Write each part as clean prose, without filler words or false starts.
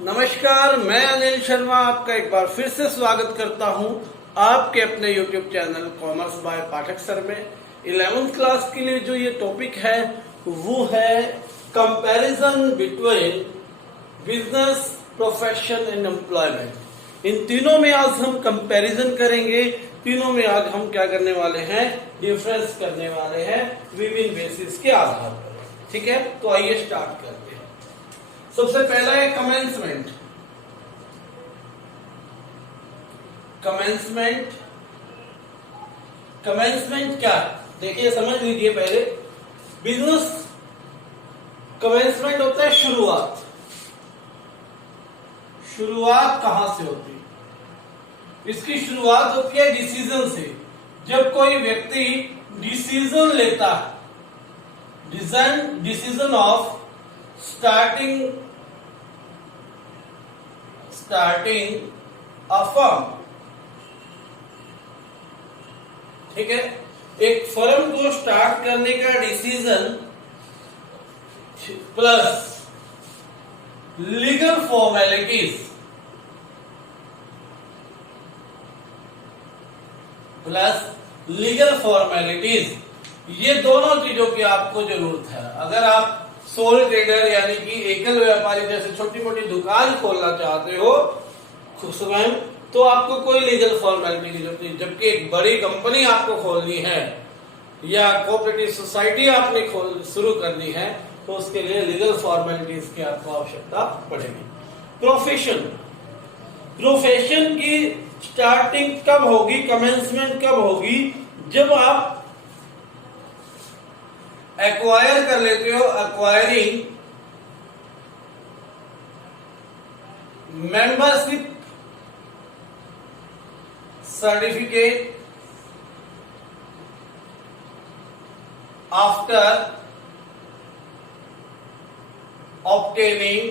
नमस्कार, मैं अनिल शर्मा आपका एक बार फिर से स्वागत करता हूं आपके अपने YouTube channel commerce by Pathak sir में। 11th क्लास के लिए जो ये टॉपिक है वो है comparison between business, profession and employment. इन तीनों में आज हम कंपैरिजन करेंगे। तीनों में आज हम क्या करने वाले हैं, डिफरेंस करने वाले हैं विभिन्न बेसिस के आधार पर। ठीक है, तो आइए स्टार्ट करते हैं। सबसे पहला है कमेंसमेंट। कमेंसमेंट कमेंसमेंट क्या है, देखिए समझ लीजिए पहले। बिजनेस कमेंसमेंट होता है शुरुआत। शुरुआत कहां से होती है? इसकी शुरुआत होती है डिसीजन से। जब कोई व्यक्ति डिसीजन लेता है, decision of starting a firm. ठीक है, एक फर्म को स्टार्ट करने का डिसीजन प्लस लीगल फॉर्मेलिटीज ये दोनों चीजों की आपको जरूरत है। अगर आप सोल ट्रेडर यानी कि एकल व्यापारी जैसे छोटी मोटी दुकान खोलना चाहते हो स्वयं, तो आपको कोई लीगल फॉर्मेलिटी की जरूरत नहीं। जबकि एक बड़ी कंपनी आपको खोलनी है या कोऑपरेटिव सोसाइटी आपने शुरू करनी है, तो उसके लिए लीगल फॉर्मेलिटीज की आपको आवश्यकता पड़ेगी। प्रोफेशन की स्टार्टिंग कब होगी, कमेंसमेंट कब होगी? जब आप एक्वायर कर लेते हो, acquiring membership certificate after obtaining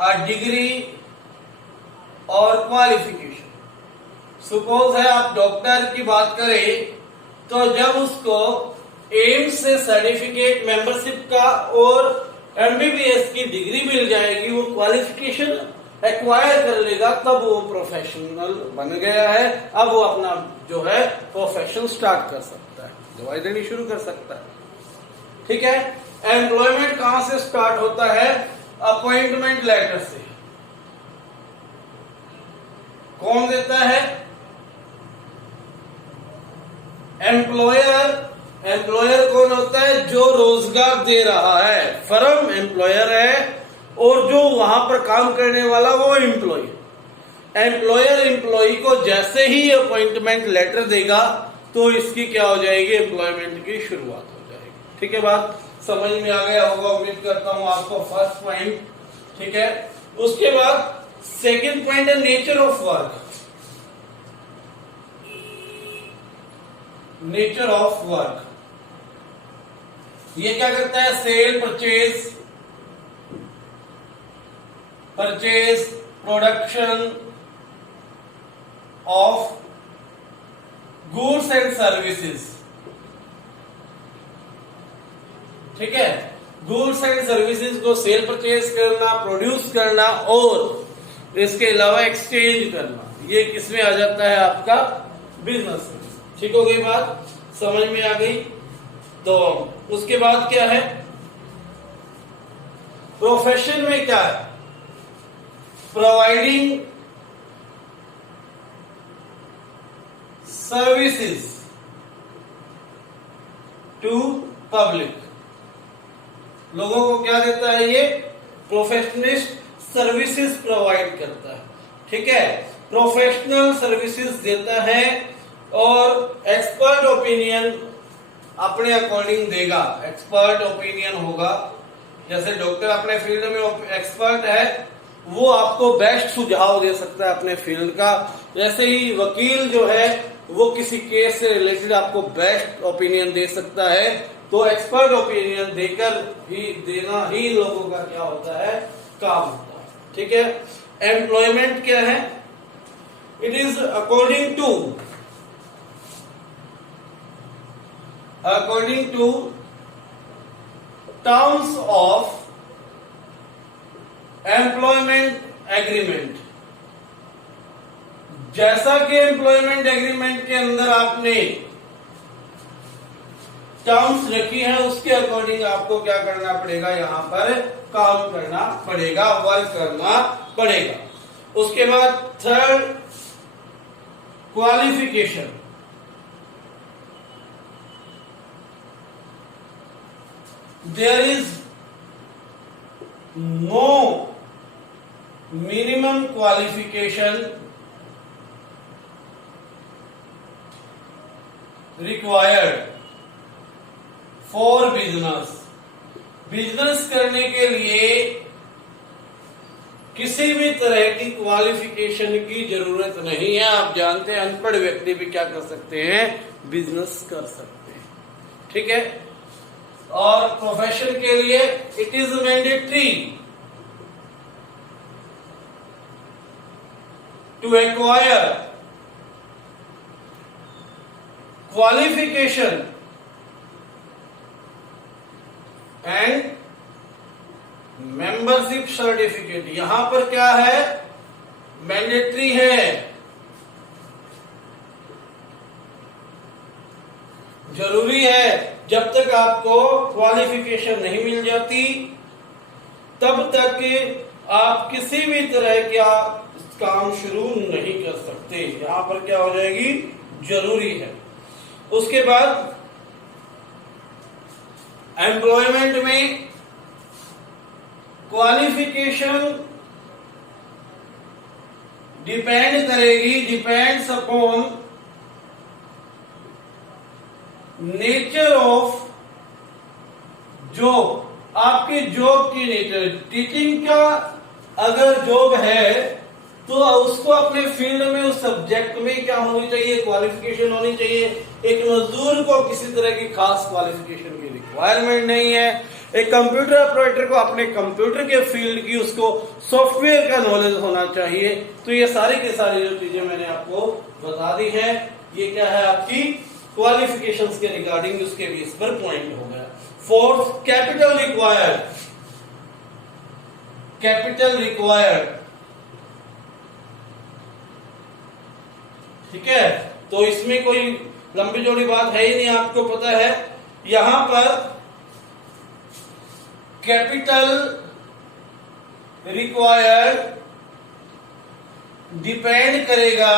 a degree और क्वालिफिकेशन। सपोज है आप डॉक्टर की बात करें, तो जब उसको एम्स से सर्टिफिकेट मेंबरशिप का और एमबीबीएस की डिग्री मिल जाएगी, वो क्वालिफिकेशन एक्वायर कर लेगा, तब वो प्रोफेशनल बन गया है। अब वो अपना जो है प्रोफेशन स्टार्ट कर सकता है, दवाई देनी शुरू कर सकता है। ठीक है, एम्प्लॉयमेंट कहां से स्टार्ट होता है? अपॉइंटमेंट लेटर से। कौन देता है? एम्प्लॉयर कौन होता है? जो रोजगार दे रहा है। फर्म एम्प्लॉयर है और जो वहां पर काम करने वाला वो एम्प्लॉय। एम्प्लॉयर एम्प्लॉय को जैसे ही अपॉइंटमेंट लेटर देगा तो इसकी क्या हो जाएगी, एम्प्लॉयमेंट की शुरुआत हो जाएगी। ठीक है, बात समझ में आ गया होगा, उम्मीद करता हूं आपको फर्स्ट पॉइंट। ठीक है, उसके बाद सेकंड पॉइंट है nature of work. Nature of work ये क्या करता है? Sale, purchase, production of goods and services. ठीक है, गुड्स एंड सर्विसेज को सेल, परचेज करना, प्रोड्यूस करना और इसके अलावा एक्सचेंज करना, ये किसमें आ जाता है? आपका बिजनेस। ठीक हो गई बात, समझ में आ गई? तो उसके बाद क्या है? प्रोफेशन में क्या है? Providing services to public. लोगों को क्या देता है? ये प्रोफेशनलिस्ट सर्विसेज प्रोवाइड करता है। ठीक है, प्रोफेशनल सर्विसेज देता है और एक्सपर्ट ओपिनियन अपने अकॉर्डिंग देगा। एक्सपर्ट ओपिनियन होगा, जैसे डॉक्टर अपने फील्ड में एक्सपर्ट है, वो आपको बेस्ट सुझाव दे सकता है अपने फील्ड का। जैसे ही वकील जो है वो किसी केस से रिलेटेड आपको बेस्ट ओपिनियन दे सकता है। तो एक्सपर्ट ओपिनियन देना ही लोगों का क्या होता है? काम होता है। ठीक है, एम्प्लॉयमेंट क्या है? It is according to terms of employment agreement. जैसा कि एम्प्लॉयमेंट एग्रीमेंट के अंदर आपने टर्म्स रखी है, उसके अकॉर्डिंग आपको क्या करना पड़ेगा, यहां पर काम करना पड़ेगा, वर्क करना पड़ेगा। उसके बाद third, qualification. There is no minimum qualification required for business. Business करने के लिए किसी भी तरह की क्वालिफिकेशन की जरूरत नहीं है। आप जानते हैं अनपढ़ व्यक्ति भी क्या कर सकते हैं, बिजनेस कर सकते हैं। ठीक है। और प्रोफेशन के लिए it is mandatory to acquire qualification and membership certificate. यहां पर क्या है, मैंडेटरी है, जरूरी है। जब तक आपको क्वालिफिकेशन नहीं मिल जाती तब तक आप किसी भी तरह का काम शुरू नहीं कर सकते। यहां पर क्या हो जाएगी, जरूरी है। उसके बाद एम्प्लॉयमेंट में qualification depends upon nature of job. आपके जॉब की नेचर, टीचिंग का अगर जॉब है तो उसको अपने फील्ड में, उस सब्जेक्ट में क्या होनी चाहिए, क्वालिफिकेशन होनी चाहिए। एक मजदूर को किसी तरह की खास क्वालिफिकेशन की रिक्वायरमेंट नहीं है। एक कंप्यूटर ऑपरेटर को अपने कंप्यूटर के फील्ड की, उसको सॉफ्टवेयर का नॉलेज होना चाहिए। तो ये सारी की सारी जो चीजें मैंने आपको बता दी है, ये क्या है, आपकी क्वालिफिकेशंस के रिगार्डिंग उसके बेस पर पॉइंट हो गया। Fourth, capital required. Capital required, ठीक है। तो इसमें कोई लंबी चौड़ी बात है ही नहीं, आपको पता है। यहां पर कैपिटल रिक्वायर्ड डिपेंड करेगा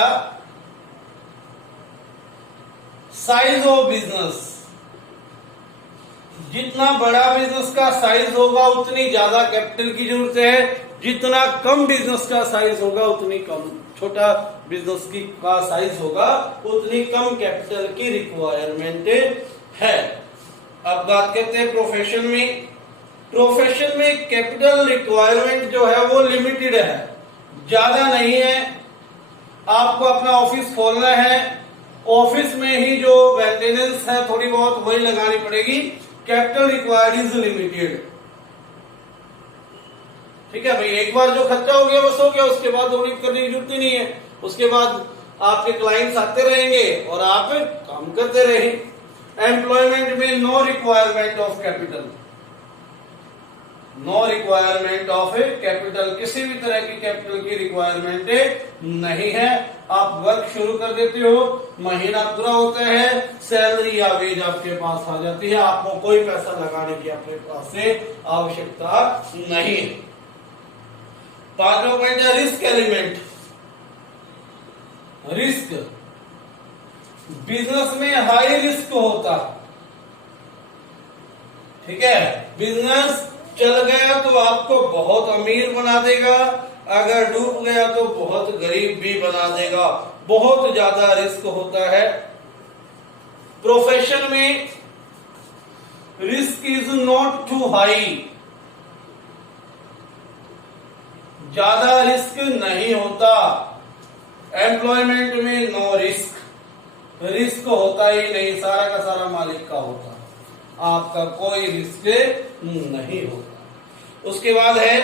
साइज ऑफ बिजनेस। जितना बड़ा बिजनेस का साइज होगा उतनी ज्यादा कैपिटल की जरूरत है। जितना कम बिजनेस का साइज होगा उतनी कम, छोटा बिजनेस की का साइज होगा उतनी कम कैपिटल की रिक्वायरमेंट है। अब बात करते हैं प्रोफेशन में। प्रोफेशन में कैपिटल रिक्वायरमेंट जो है वो लिमिटेड है, ज्यादा नहीं है। आपको अपना ऑफिस खोलना है, ऑफिस में ही जो मेंटेनेंस है थोड़ी बहुत वही लगानी पड़ेगी। कैपिटल रिक्वायर्ड इज लिमिटेड, ठीक है भाई। एक बार जो खर्चा हो गया बस हो गया, उसके बाद उम्मीद करने की जरूरत ही नहीं है। उसके बाद आपके क्लाइंट्स आते रहेंगे और आप काम करते रहेंगे। एम्प्लॉयमेंट में no requirement of capital, no requirement of capital, किसी भी तरह की कैपिटल की रिक्वायरमेंट नहीं है। आप वर्क शुरू कर देते हो, महीना पूरा होता है, सैलरी या वेज आपके पास आ जाती है। आपको कोई पैसा लगाने की अपने पास से आवश्यकता नहीं है। पांचवा पॉइंट है रिस्क एलिमेंट। रिस्क, बिजनेस में हाई रिस्क होता, ठीक है। बिजनेस चल गया तो आपको बहुत अमीर बना देगा, अगर डूब गया तो बहुत गरीब भी बना देगा। बहुत ज्यादा रिस्क होता है। प्रोफेशन में risk is not too high, ज्यादा रिस्क नहीं होता। एम्प्लॉयमेंट में नो रिस्क, रिस्क होता ही नहीं, सारा का सारा मालिक का होता, आपका कोई रिस्क नहीं होता। उसके बाद है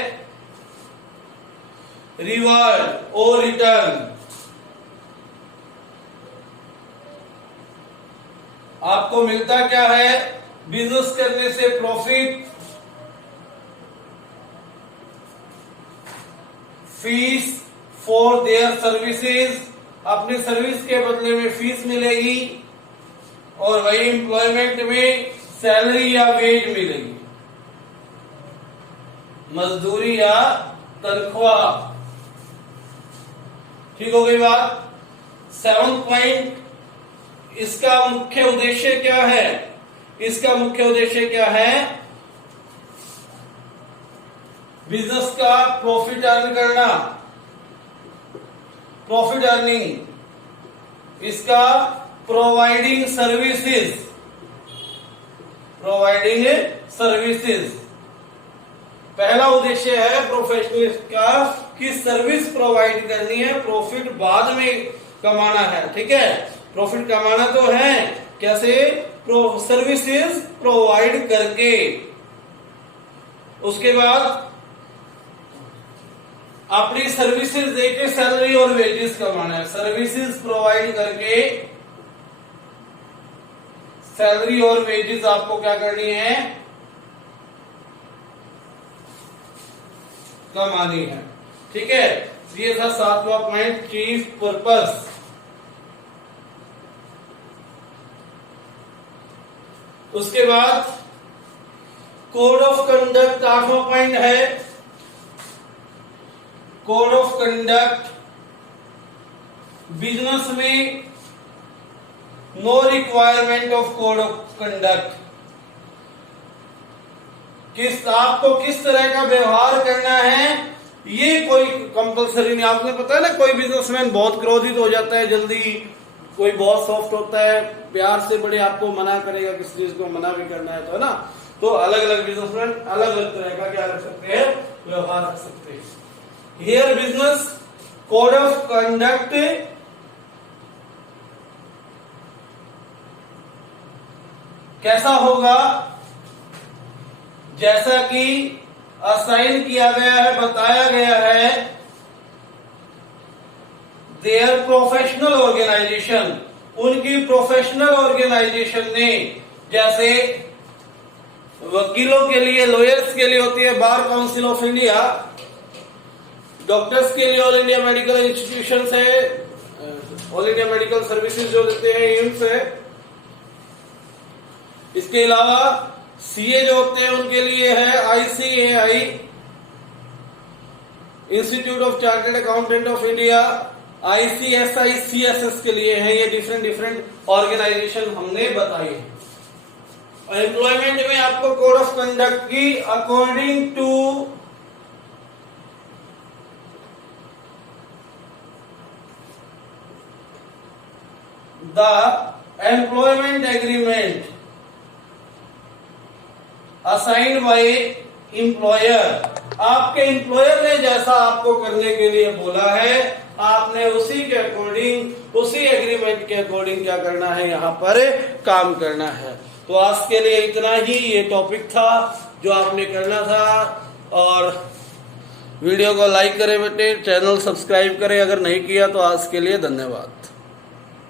रिवार्ड और रिटर्न। आपको मिलता क्या है, बिजनेस करने से profit fees for their services, अपनी सर्विस के बदले में फीस मिलेगी, और वही एम्प्लॉयमेंट में सैलरी या वेज मिलेगी, मजदूरी या तनख्वाह। ठीक हो गई बात। 7th पॉइंट, इसका मुख्य उद्देश्य क्या है? इसका मुख्य उद्देश्य क्या है? बिजनेस का प्रॉफिट अर्न करना, प्रॉफिट अर्निंग। इसका प्रोवाइडिंग सर्विसेज, प्रोवाइडिंग सर्विसेज। पहला उद्देश्य है प्रोफेशनलिस्ट का कि सर्विस प्रोवाइड करनी है, प्रॉफिट बाद में कमाना है। ठीक है, प्रॉफिट कमाना तो है, कैसे? सर्विसेज प्रोवाइड करके। उसके बाद अपनी सर्विसेज देके सैलरी और वेजेस कमाना है। सर्विसेज प्रोवाइड करके सैलरी और वेजेस आपको क्या करनी है? कमानी है। ठीक है, ये था 7वां पॉइंट, चीफ पर्पस। उसके बाद कोड ऑफ कंडक्ट 8वां पॉइंट है। कोड ऑफ कंडक्ट, बिजनेस में no requirement of code of conduct. आपको किस तरह का व्यवहार करना है ये कोई कंपलसरी नहीं। आपने पता है ना, कोई बिजनेसमैन बहुत क्रोधित हो जाता है जल्दी, कोई बहुत सॉफ्ट होता है, प्यार से बड़े आपको मना करेगा, किस चीज को मना भी करना है तो, है ना। तो अलग अलग बिजनेसमैन अलग अलग तरह का क्या रख सकते हैं? व्यवहार रख सकते हैं। Here business code of conduct कैसा होगा? जैसा कि असाइन किया गया है, बताया गया है, देयर प्रोफेशनल ऑर्गेनाइजेशन, उनकी प्रोफेशनल ऑर्गेनाइजेशन ने, जैसे वकीलों के लिए, लॉयर्स के लिए होती है bar council of India, doctors के लिए ऑल इंडिया मेडिकल इंस्टीट्यूशन है, ऑल इंडिया मेडिकल सर्विसेज जो देते हैं एम्स है। इसके अलावा सीए जो होते हैं उनके लिए है ICAI, institute of chartered accountant of India. ICSI CSS के लिए है। ये डिफरेंट डिफरेंट ऑर्गेनाइजेशन हमने बताई है। एम्प्लॉयमेंट में आपको कोड ऑफ कंडक्ट की according to the employment agreement assigned by employer, आपके एम्प्लॉयर ने जैसा आपको करने के लिए बोला है, आपने उसी के अकॉर्डिंग, उसी एग्रीमेंट के अकॉर्डिंग क्या करना है? यहाँ पर काम करना है। तो आज के लिए इतना ही, ये टॉपिक था जो आपने करना था। और वीडियो को लाइक करें बेटे, चैनल सब्सक्राइब करें अगर नहीं किया तो। आज के लिए धन्यवाद।